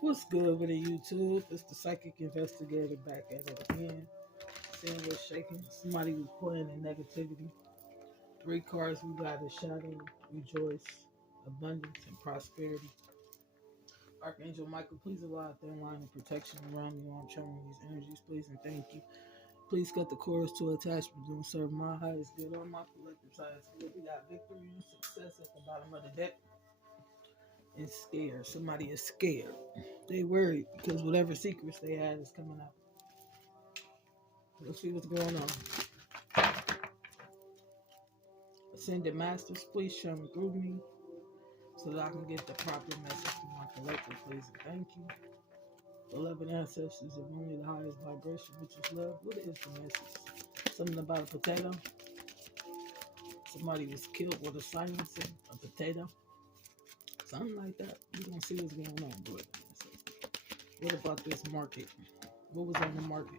What's good with the YouTube? It's the psychic investigator back at it again. Seeing what's shaking. Somebody was playing in negativity. Three cards we got is shadow, rejoice, abundance, and prosperity. Archangel Michael, please allow a thin line of protection around me while I'm channeling these energies, please, and thank you. Please cut the cords to attachment. Don't serve my highest good or my collective's highest good. We got victory and success at the bottom of the deck. And scared. Somebody is scared. They worried because whatever secrets they had is coming out. Let's see what's going on. Ascended Masters, please shine through me so that I can get the proper message to my collective, please, and thank you. Beloved ancestors of only the highest vibration, which is love. What is the message? Something about a potato? Somebody was killed with a silencer, a potato? Something like that. We're going to see what's going on, boy. What about this market? What was on the market?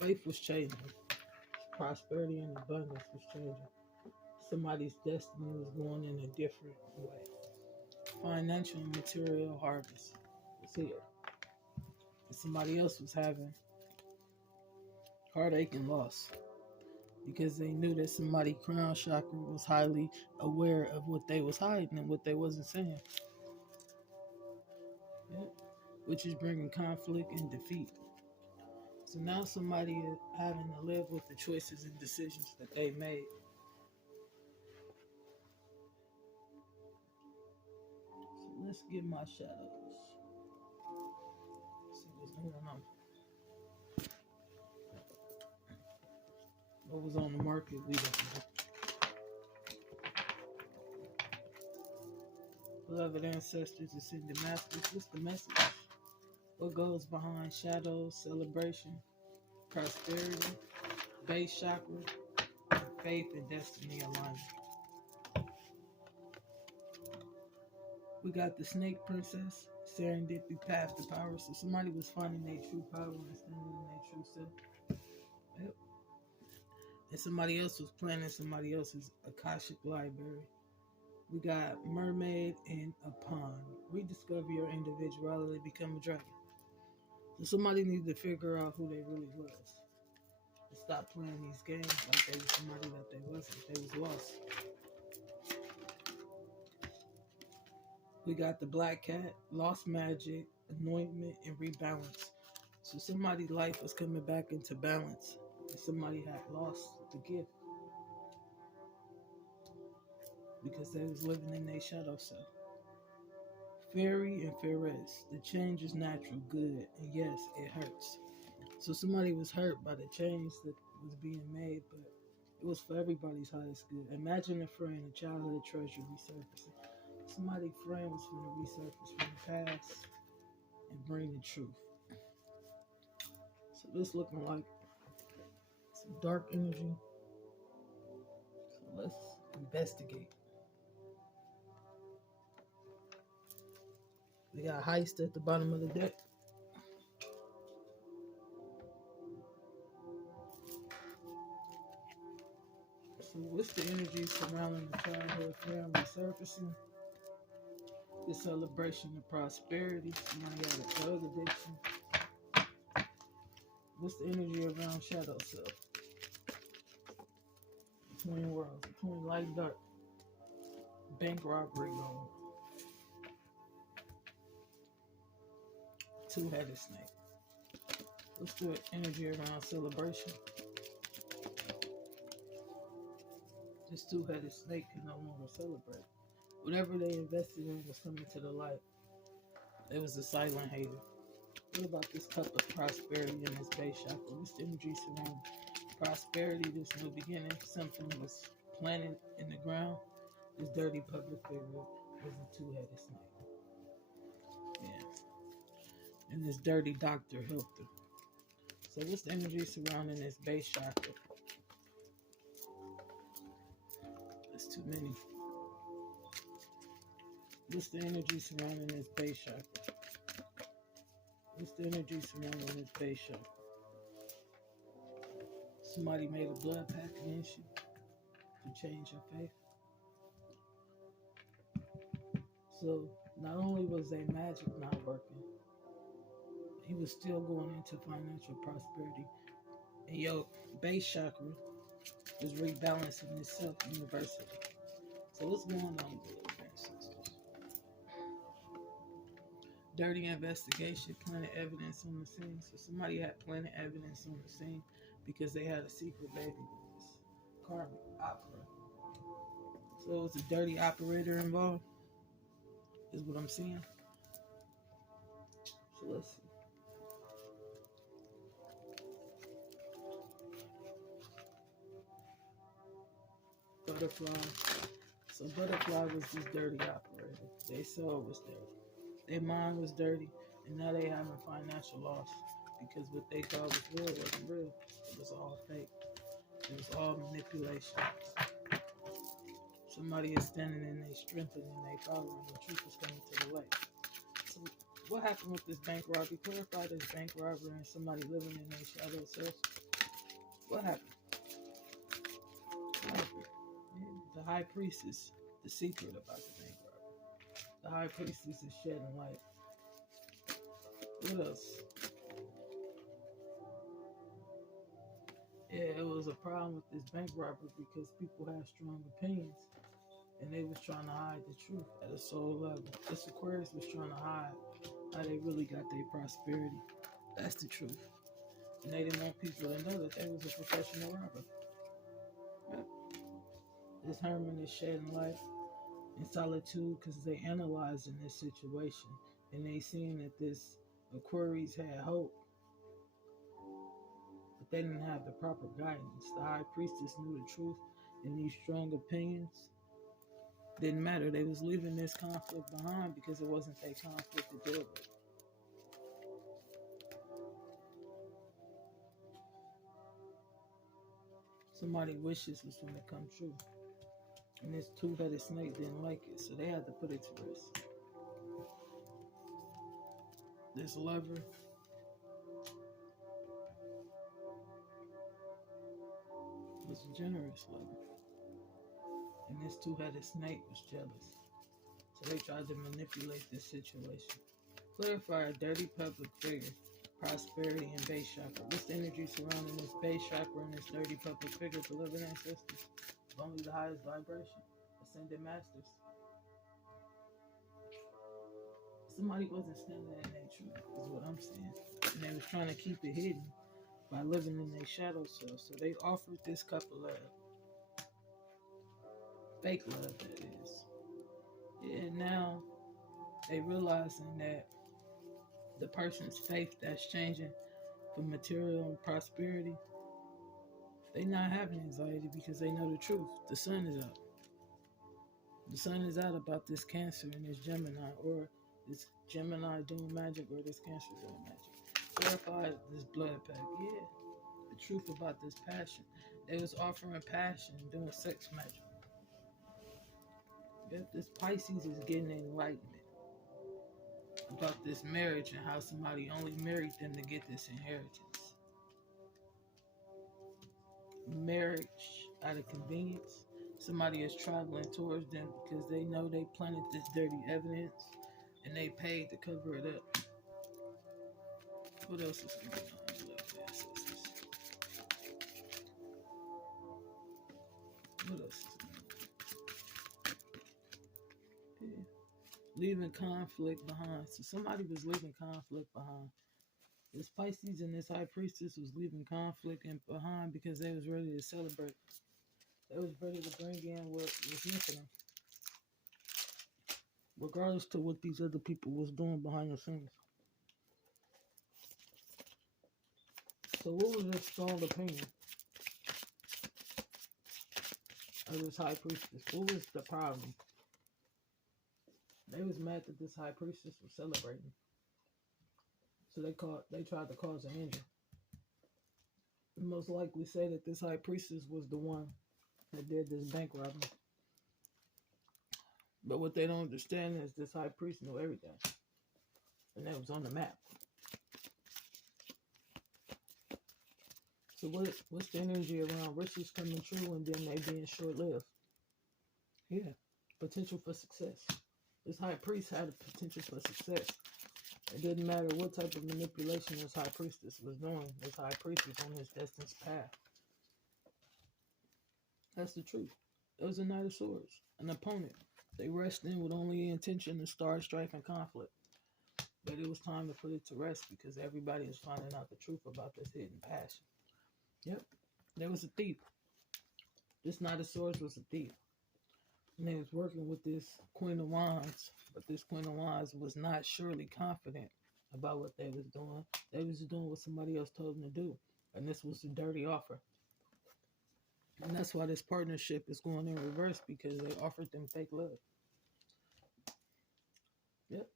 Faith was changing. Prosperity and abundance was changing. Somebody's destiny was going in a different way. Financial and material harvest was here. And somebody else was having heartache and loss because they knew that somebody crown chakra was highly aware of what they was hiding and what they wasn't saying. Yeah. Which is bringing conflict and defeat. So now somebody is having to live with the choices and decisions that they made. So let's get my shadows. See what's going on. What was on the market, we don't know. Beloved ancestors, ascended masters, what's the message? What goes behind shadows, celebration, prosperity, base chakra, faith, and destiny alignment? We got the snake princess, serendipity, path to power. So somebody was finding their true power and standing in their true self. Yep. And somebody else was planning somebody else's Akashic library. We got mermaid and a pond. Rediscover your individuality, become a dragon. So somebody needs to figure out who they really was. And stop playing these games like they was somebody that they wasn't. They was lost. We got the black cat, lost magic, anointment, and rebalance. So somebody's life was coming back into balance. And somebody had lost the gift because they was living in their shadow self. Fairy and Ferris, the change is natural, good, and yes, it hurts. So somebody was hurt by the change that was being made, but it was for everybody's highest good. Imagine a friend, a childhood treasure resurfacing. Somebody's friend was going to resurface from the past and bring the truth. So this looking like some dark energy. So let's investigate. We got heist at the bottom of the deck. So what's the energy surrounding the childhood friend resurfacing? The celebration of prosperity. Somebody had a drug addiction. What's the energy around shadow self? Between worlds, between light and dark. Bank robbery going. Two-headed snake. What's the energy around celebration? This two-headed snake can no longer celebrate. Whatever they invested in was coming to the light. It was a silent hater. What about this cup of prosperity in this base chakra? What's the energy surrounding prosperity, this new beginning? Something was planted in the ground. This dirty public figure was a two-headed snake. Yeah. And this dirty doctor helped her. So what's the energy surrounding this base chakra? There's too many. What's the energy surrounding this base chakra? What's the energy surrounding this base chakra? Somebody made a blood pact against you to change your faith. So Not only was their magic not working, he was still going into financial prosperity. And your base chakra was rebalancing itself universally. So what's going on, brothers and sisters? Dirty investigation, planted evidence on the scene. So somebody had planted evidence on the scene because they had a secret baby with this karmic opera. So it was a dirty operator involved, is what I'm seeing. So let's see. Butterfly. So Butterfly was this dirty operator. Their soul was dirty. Their mind was dirty. And now they having financial loss because what they thought was real wasn't real. It was all fake. It was all manipulation. Somebody is standing in their strength and in their power, and the truth is coming to the light. So what happened with this bank robbery? Clarify this bank robbery and somebody living in their shadow self. What happened? What happened? Yeah, the high priestess, the secret about the bank robbery. The high priestess is shedding light. What else? Yeah, it was a problem with this bank robbery because people had strong opinions and they was trying to hide the truth at a soul level. This Aquarius was trying to hide how they really got their prosperity. That's the truth. And they didn't want people to know that they was a professional robber. Yep. This Herman is shedding light in solitude because they analyzing this situation and they seeing that this Aquarius had hope, but they didn't have the proper guidance. The high priestess knew the truth, and these strong opinions didn't matter. They was leaving this conflict behind because it wasn't their conflict to deal with. Somebody's wishes was going to come true. And this two-headed snake didn't like it, so they had to put it to rest. This lover was a generous lover. And this two-headed snake was jealous. So they tried to manipulate this situation. Clarify a dirty public figure, prosperity, and base chakra. What's the energy surrounding this base chakra and this dirty public figure? Beloved ancestors, only the highest vibration, ascended masters. Somebody wasn't standing in their truth, is what I'm saying. And they was trying to keep it hidden by living in their shadow self. So they offered this couple of fake love, that is. Yeah, now they realizing that the person's faith that's changing from material and prosperity, they not having anxiety because they know the truth. The sun is out. The sun is out about this Cancer and this Gemini, or this Gemini doing magic, or this Cancer doing magic. Clarify this blood pact. Yeah, the truth about this passion. They was offering passion, doing sex magic. Yep, this Pisces is getting enlightenment about this marriage and how somebody only married them to get this inheritance. Marriage out of convenience. Somebody is traveling towards them because they know they planted this dirty evidence and they paid to cover it up. What else is going on? What else is going on? Yeah. Leaving conflict behind. So somebody was leaving conflict behind. This Pisces and this high priestess was leaving conflict behind because they was ready to celebrate. They was ready to bring in what was missing them, regardless to what these other people was doing behind the scenes. So what was their strong opinion of this high priestess? What was the problem? They was mad that this high priestess was celebrating. So they tried to cause an injury. And most likely say that this high priestess was the one that did this bank robbery. But what they don't understand is this high priest knew everything. And that was on the map. So what's the energy around wishes coming true and then they being short-lived? Yeah, potential for success. This high priest had a potential for success. It didn't matter what type of manipulation this high priestess was doing. This high priest was on his destined path. That's the truth. It was a Knight of Swords, an opponent. They rushed in with only the intention to start strife and conflict. But it was time to put it to rest because everybody is finding out the truth about this hidden passion. Yep, there was a thief. This Knight of Swords was a thief. And they was working with this Queen of Wands. But this Queen of Wands was not surely confident about what they was doing. They was doing what somebody else told them to do. And this was a dirty offer. And that's why this partnership is going in reverse, because they offered them fake love. Yep.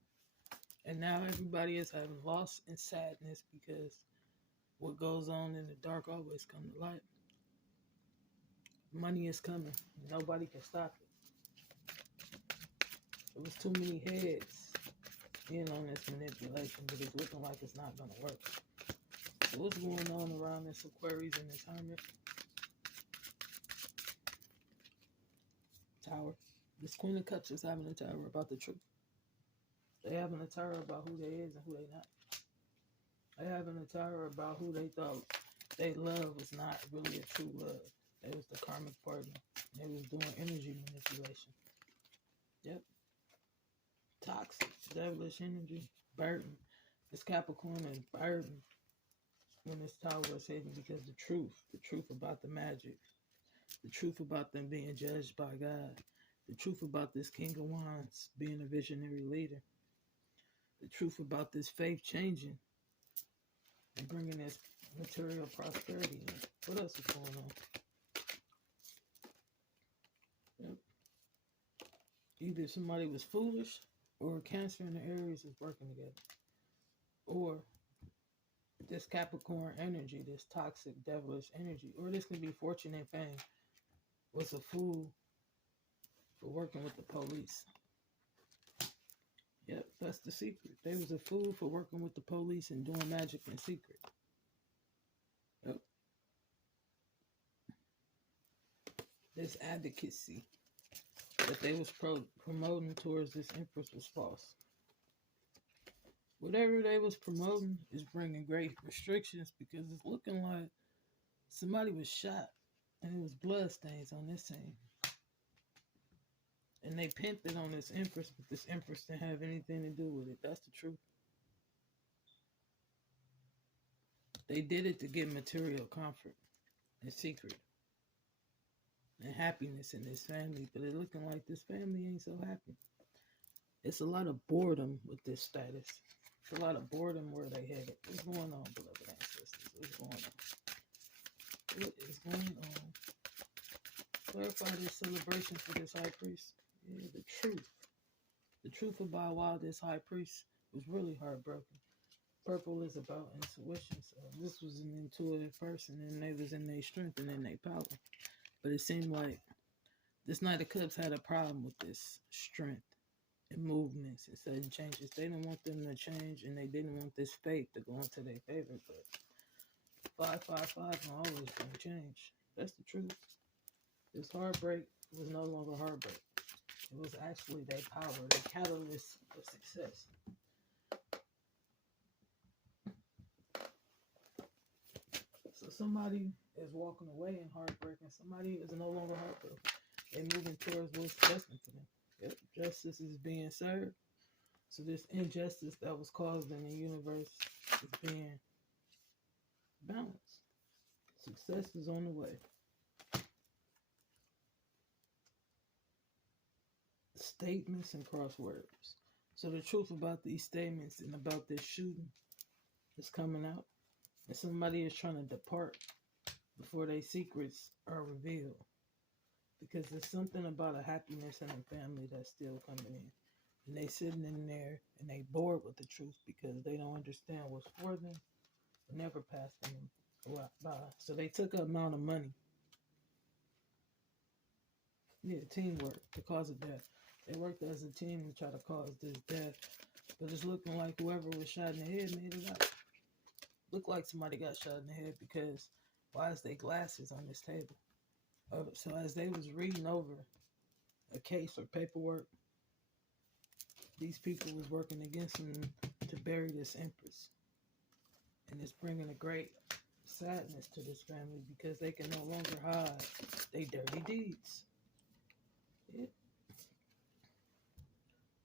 And now everybody is having loss and sadness because what goes on in the dark always comes to light. Money is coming. Nobody can stop it. There was too many heads in on this manipulation, but it's looking like it's not going to work. So what's going on around this Aquarius and this Hermit? Tower. This Queen of Cups is having a tower about the truth. They're having a tower about who they is and who they not. They're having a tower about who they thought they love was not really a true love. They was the karmic partner. They was doing energy manipulation. Yep. Toxic, devilish energy, burden. This Capricorn is burdened when this tower is hidden because the truth about the magic, the truth about them being judged by God, the truth about this King of Wands being a visionary leader, the truth about this faith changing and bringing this material prosperity in. What else is going on? Yep. Either somebody was foolish or Cancer and the Aries is working together. Or this Capricorn energy, this toxic, devilish energy, or this could be Fortune and Fame, was a fool for working with the police. Yep, that's the secret. They was a fool for working with the police and doing magic in secret. Yep. This advocacy that they was promoting towards this Empress was false. Whatever they was promoting is bringing great restrictions because it's looking like somebody was shot and it was blood stains on this scene. And they pinned it on this Empress, but this Empress didn't have anything to do with it. That's the truth. They did it to get material comfort and secret and happiness in this family, but it's looking like this family ain't so happy. It's a lot of boredom with this status. It's a lot of boredom where they headed. What's going on, beloved ancestors? What's going on? What is going on? Clarify this celebration for this high priest. Yeah, the truth. The truth about why this high priest was really heartbroken. Purple is about intuition. So this was an intuitive person and they was in their strength and in their power. But it seemed like this Knight of Cups had a problem with this strength and movements and sudden changes. They didn't want them to change and they didn't want this fate to go into their favor. But 555 can always bring change. That's the truth. This heartbreak was no longer heartbreak. It was actually their power, the catalyst for success. So somebody is walking away in heartbreak and somebody is no longer heartbroken. They're moving towards what's destined for them. Yep, justice is being served. So this injustice that was caused in the universe is being balanced. Success is on the way. Statements and crosswords. So the truth about these statements and about this shooting is coming out. And somebody is trying to depart before their secrets are revealed. Because there's something about a happiness in a family that's still coming in. And they sitting in there and they bored with the truth because they don't understand what's for them. It never passed them by. So they took an amount of money. Yeah, teamwork to cause a death. They worked as a team to try to cause this death. But it's looking like whoever was shot in the head made it out. Looked like somebody got shot in the head because why is there glasses on this table? So as they was reading over a case or paperwork, These people was working against him to bury this empress. And it's bringing a great sadness to this family because they can no longer hide their dirty deeds. Yeah.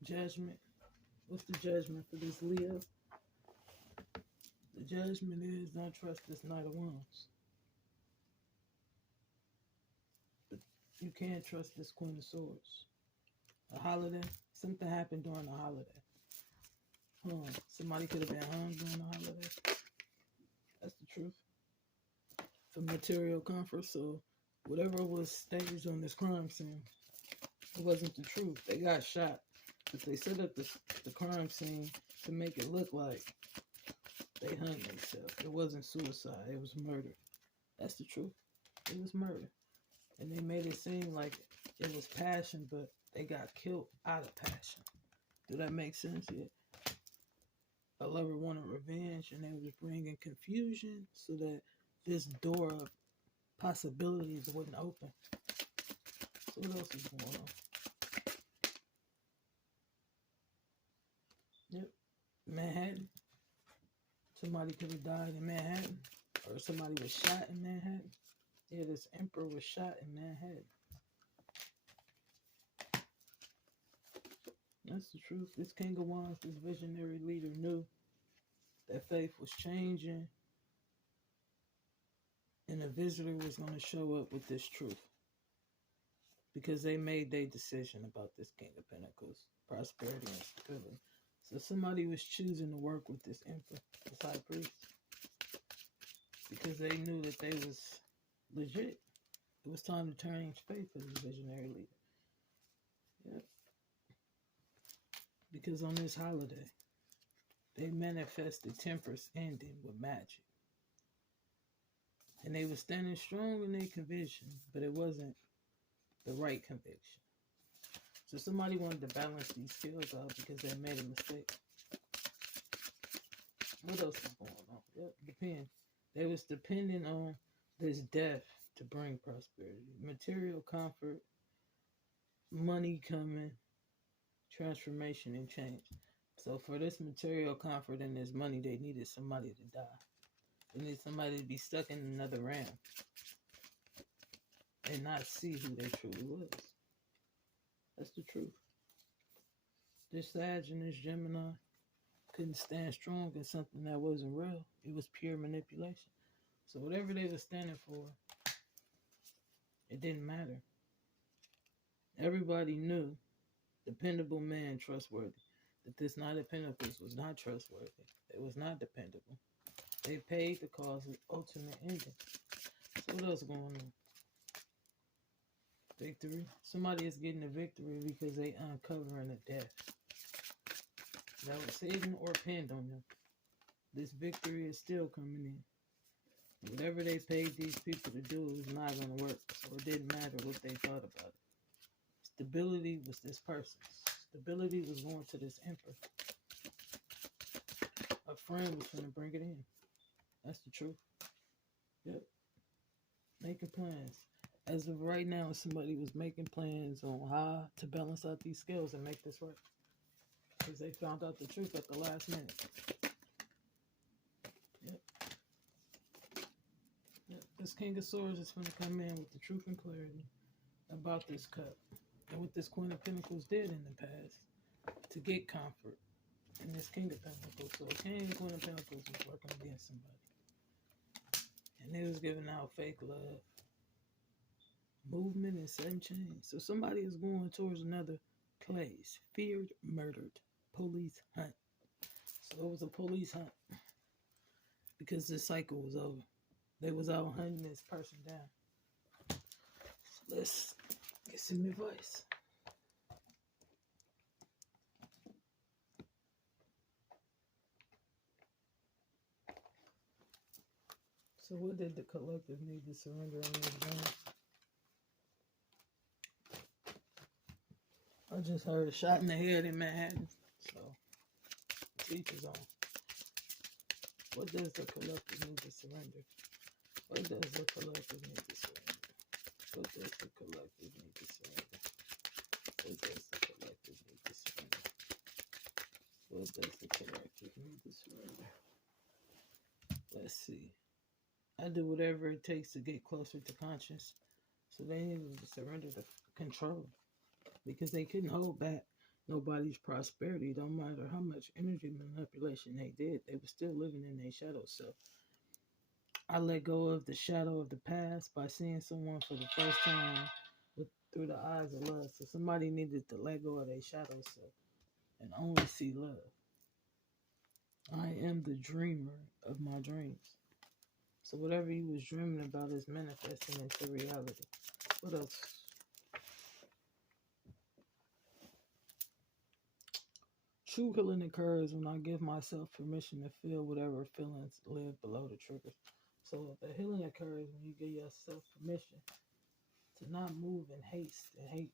Judgment. What's the judgment for this Leo? The judgment is don't trust this Knight of Wands. But you can't trust this Queen of Swords. A holiday. Something happened during the holiday. Somebody could have been hung during the holiday. That's the truth. For material comfort. So whatever was staged on this crime scene, it wasn't the truth. They got shot. But they set up the crime scene to make it look like they hung themselves. It wasn't suicide. It was murder. That's the truth. It was murder. And they made it seem like it was passion, but they got killed out of passion. Do that make sense? Yeah. A lover wanted revenge, and they was bringing confusion so that this door of possibilities wouldn't open. So what else is going on? Yep. Manhattan. Somebody could have died in Manhattan. Or somebody was shot in Manhattan. Yeah, this emperor was shot in Manhattan. That's the truth. This King of Wands, this visionary leader knew that faith was changing. And a visitor was going to show up with this truth. Because they made their decision about this King of Pentacles. Prosperity and stability. So somebody was choosing to work with this emperor, this high priest. Because they knew that they was legit. It was time to change faith for this visionary leader. Yep. Because on this holiday, they manifested temperance ending with magic. And they were standing strong in their conviction, but it wasn't the right conviction. So somebody wanted to balance these skills out because they made a mistake. What else is going on? Yep, depend. They was depending on this death to bring prosperity. Material comfort, money coming, transformation and change. So for this material comfort and this money, they needed somebody to die. They needed somebody to be stuck in another realm and not see who they truly was. That's the truth. This Sag and this Gemini couldn't stand strong in something that wasn't real. It was pure manipulation. So whatever they were standing for, it didn't matter. Everybody knew, dependable man, trustworthy, that this Knight of Pentacles was not trustworthy. It was not dependable. They paid the cost of ultimate ending. So what else going on? Victory. Somebody is getting a victory because they uncovering a death that was hidden or pinned on them. This victory is still coming in. Whatever they paid these people to do, it was not going to work. So it didn't matter what they thought about it. Stability was this person's. Stability was going to this emperor. A friend was going to bring it in. That's the truth. Yep. Making plans. As of right now, somebody was making plans on how to balance out these skills and make this work. Because they found out the truth at the last minute. Yep. Yep. This King of Swords is going to come in with the truth and clarity about this cup. And what this Queen of Pentacles did in the past to get comfort. And this King of Pentacles. So King and Queen of Pentacles was working against somebody. And they was giving out fake love. Movement and setting change. So somebody is going towards another place. Feared, murdered. Police hunt. So it was a police hunt. Because this cycle was over. They was out hunting this person down. So let's get some advice. So what did the collective need to surrender on their journey? I just heard a shot in the head in Manhattan. So, teacher's on. What does the collective need to surrender? What does the collective need to surrender? What does the collective need to surrender? What does the collective need to surrender? What does the collective need to surrender? Let's see. I do whatever it takes to get closer to conscience. So they needed to surrender the control because they couldn't hold back nobody's prosperity. Don't matter how much energy manipulation they did, they were still living in their shadow self. I let go of the shadow of the past by seeing someone for the first time through the eyes of love. So somebody needed to let go of their shadow self and only see love. I am the dreamer of my dreams. So whatever you was dreaming about is manifesting into reality. What else? True healing occurs when I give myself permission to feel whatever feelings live below the triggers. So the healing occurs when you give yourself permission to not move in haste and hate,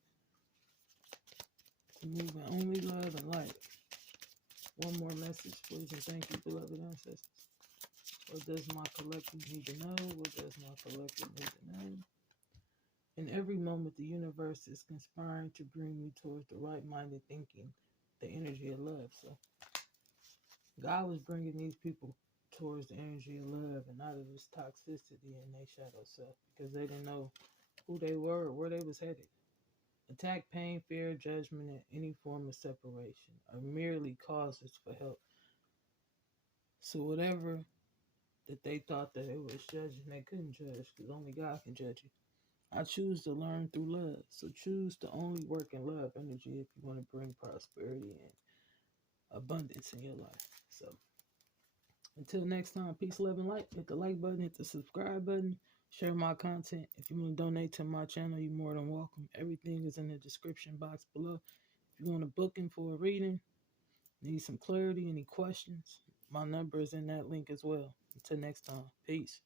to move in only love and light. One more message, please, and thank you, beloved ancestors. What does my collective need to know? What does my collective need to know? In every moment, the universe is conspiring to bring me towards the right-minded thinking, the energy of love. So God was bringing these people towards the energy of love and out of this toxicity in their shadow self because they didn't know who they were or where they was headed. Attack, pain, fear, judgment, and any form of separation are merely causes for help. So whatever that they thought that it was judging, they couldn't judge because only God can judge you. I choose to learn through love. So choose to only work in love energy if you want to bring prosperity and abundance in your life. So until next time, peace, love, and light. Hit the like button, hit the subscribe button, share my content. If you want to donate to my channel, you're more than welcome. Everything is in the description box below. If you want to book in for a reading, need some clarity, any questions, my number is in that link as well. Until next time, peace.